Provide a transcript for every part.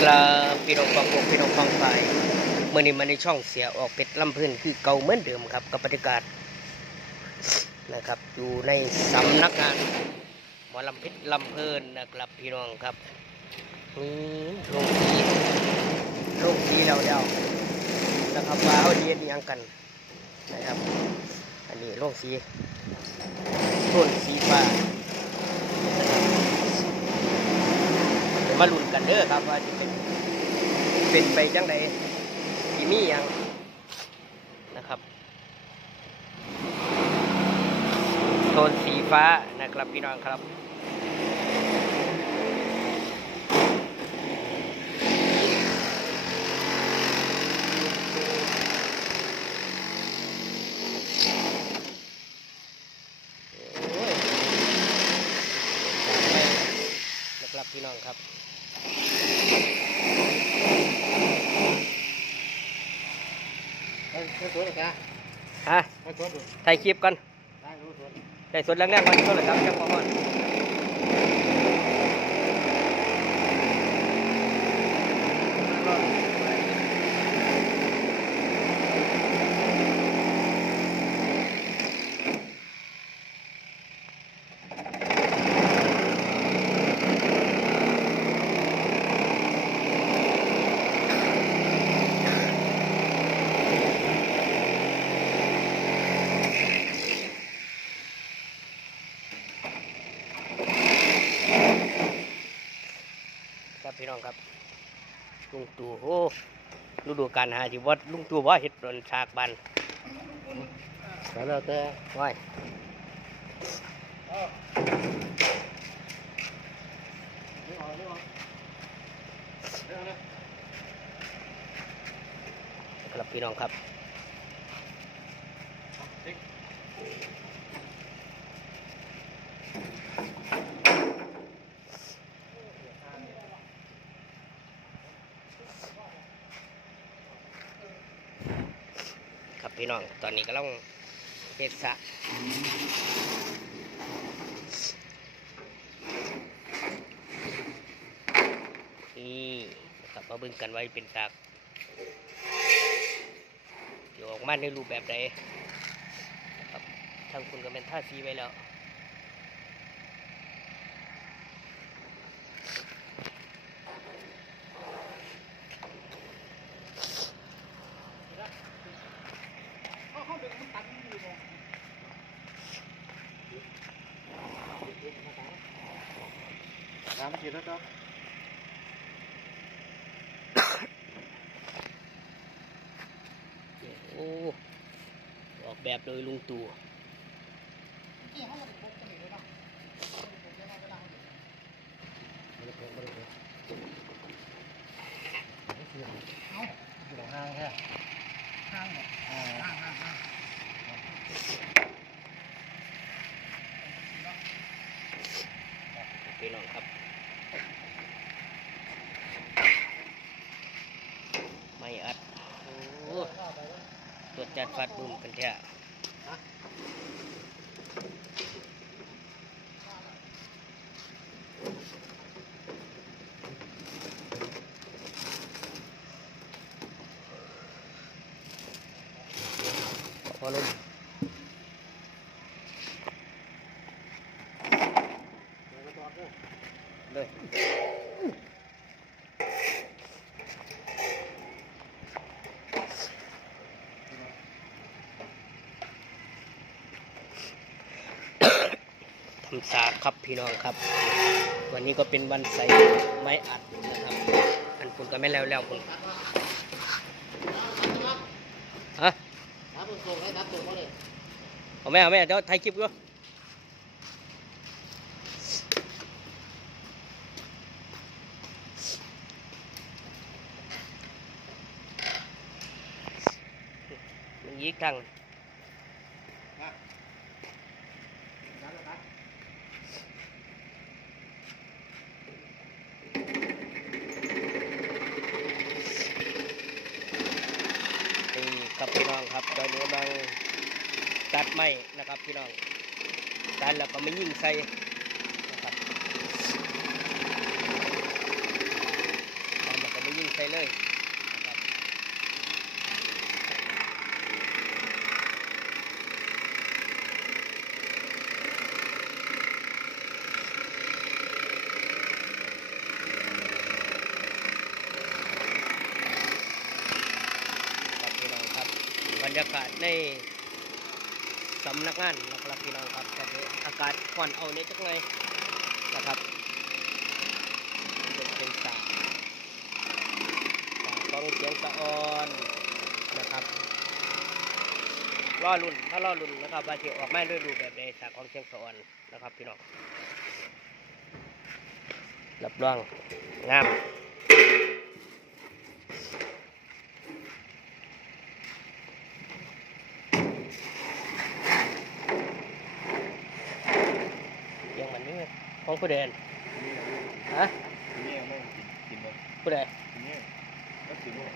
ครับพี่น้องฟังพวกพี่น้องฟังฝ่ายเมื่อนี้มาในช่องเสียออกเป็ดลำพื้นคือเก่าเหมือนเดิมครับกับบรรยากาศนะครับ อยู่ในสำนักงานหมอลำเพชรลำเพลินนะครับพี่น้องครับนี่โรงสีโรงสีเราเดียวนะครับว่าเขาเรียนอิหยังกันนะครับ อันนี้โรงสีโทนสีฟ้า เดี๋ยว มาลุ้นกันเด้อครับว่าจะเป็นเป็นไปจังใดที่มียังนะครับโทนสีฟ้านะครับพี่น้องครับโอ้ยนะครับพี่น้องครับ ไปไปสวนเลยจ้ะฮะไปสวนดูถ่ายคลิปก่อนได้รู้สวนได้สดแรงๆก่อนก็เลยครับจังพอก่อนครับพี่น้องครับ ลุงตู่โอ้ฤดูการหาที่วัดลุงตู่ว่าเห็ดโดนฉากบันแต่แล้วแต่ว้ายครับพี่น้องครับ พี่น้อง ตอนนี้ก็ต้องเฮ็ดสะนี่นะครับมาบึ้งกันไว้เป็นตักเดี๋ยวออกมาในรูปแบบใดครับทางคุณก็เป็นท่าซีไว้แล้ว น้ำกินแล้วจ้ะโอ้ออกแบบโดยลุงตู่ไม่ได้เพิ่มไม่ได้เพิ่มไม่เสียเอาอยู่ห่างแค่ห่างห่างห่างห่าง พี่น้องครับ ไม่อัดโอ้ตรว จัดฟัดบุ่มกันเถอะพอลงเล ทำสาครับพี่น้องครับ วันนี้ก็เป็นวันใส่ไม้อัดนะครับ อันคุณก็ไม่แล้วแล้วคุณฮะเอาแม่เอาแม่เดี๋ยวถ่ายคลิปก็มันยิกทาง น้ำน้ำ นี่ครับพี่ น้องครับตอนนี้กำลังตัดไม้นะครับพี่น้องตัดแล้วก็ไม่ยิ่งใส่นะครับตัดแล้วก็ เลยนะครับครับพี่น้องครับบ รยากาศในสำนักงานนะครับพี่น้องครับตอนนี้อากาศค่อนเอาเนี่ยจักหน่อยนะครับเป็นเป็นสากสากของเสียงสะออนนะครับล่อรุ่นถ้าล่อรุ่นนะครับว่าจะออกไมาด้วยรูปแบบใดสากของเสียงสะออนนะครับพี่น้องรับรองงาม ยังมันนี่ ของผู้เดนฮะนี่ไม่กินกินเลยผู้ใดนี่ก็กินเลย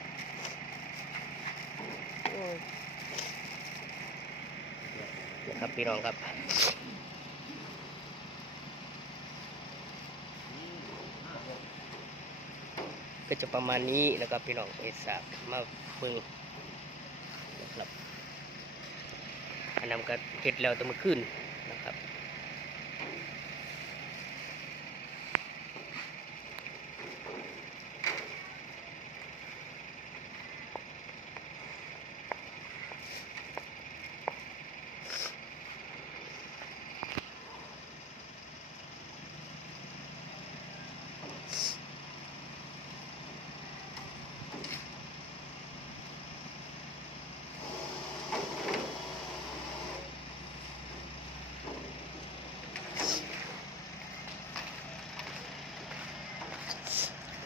นะครับพี่น้องครับก็จะประมาณนี้นะครับพี่น้องเอสากมาเบิ่งนะครับอันนั้นก็เห็ดแล้วแต่เมื่อคืนนะครับ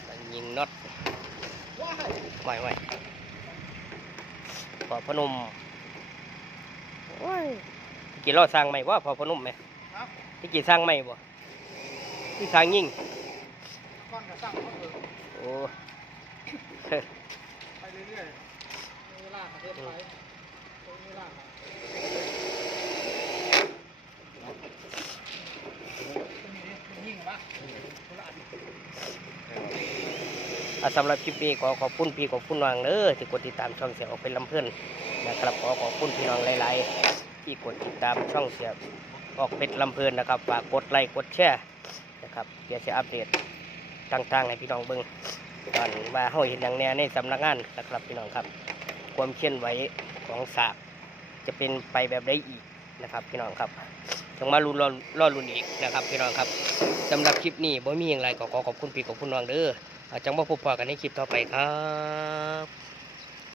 มันยิงน็อต ว้าย ไหวไหว พอพนมโอ้ยที่กี่เราสร้างใหม่ว่าพอพนมไหมครับที่กี่สร้างใหม่บ่ที่สร้างยิ่งก้อนกระสั่งเขาเออโอ้ ไปเรื่อยๆมีเวลาประเทศไปมีเวลาครับมันยิ่งปะคนละอันอะ สำหรับคลิปนี้ขอขอบคุณพี่ขอบคุณน้องเด้อที่กดติดตามช่องเสียออกเป็นลำเพื่อนนะครับขอขอบคุณพี่น้องหลายๆที่กดติดตามช่องเสียออกเป็นลำเพลินนะครับฝากกดไลค์กดแชร์นะครับเดี๋ยวจะอัปเดตต่างๆให้พี่น้องเบิ่งตอนว่าเฮาเห็นอย่างแน่ในสำนักงานนะครับพี่น้องครับ ความเคลื่อนไหวของสากจะเป็นไปแบบใดอีกนะครับพี่น้องครับต้องมาลุ้นรอรอลุ้นอีกนะครับพี่น้องครับสำหรับคลิปนี้บ่มีอย่างไรก็ขอขอบคุณพี่ขอบคุณน้องเด้อ อาจังว่าพบปะกันในคลิปต่อไปครับ